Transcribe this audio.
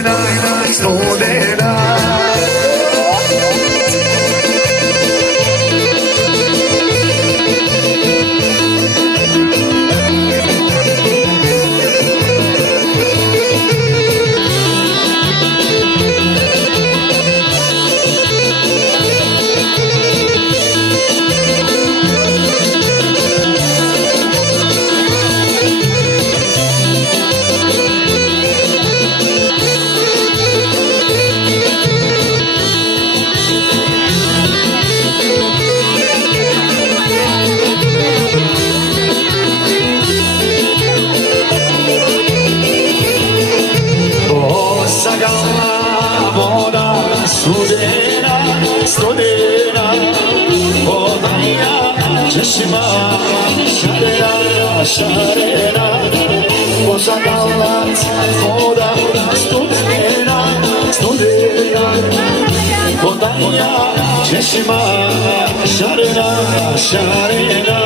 studena, studena. Voda studena, studena, voda češima, šarena, šarena, pozagalac, voda studena, studena, voda češima, šarena, šarena.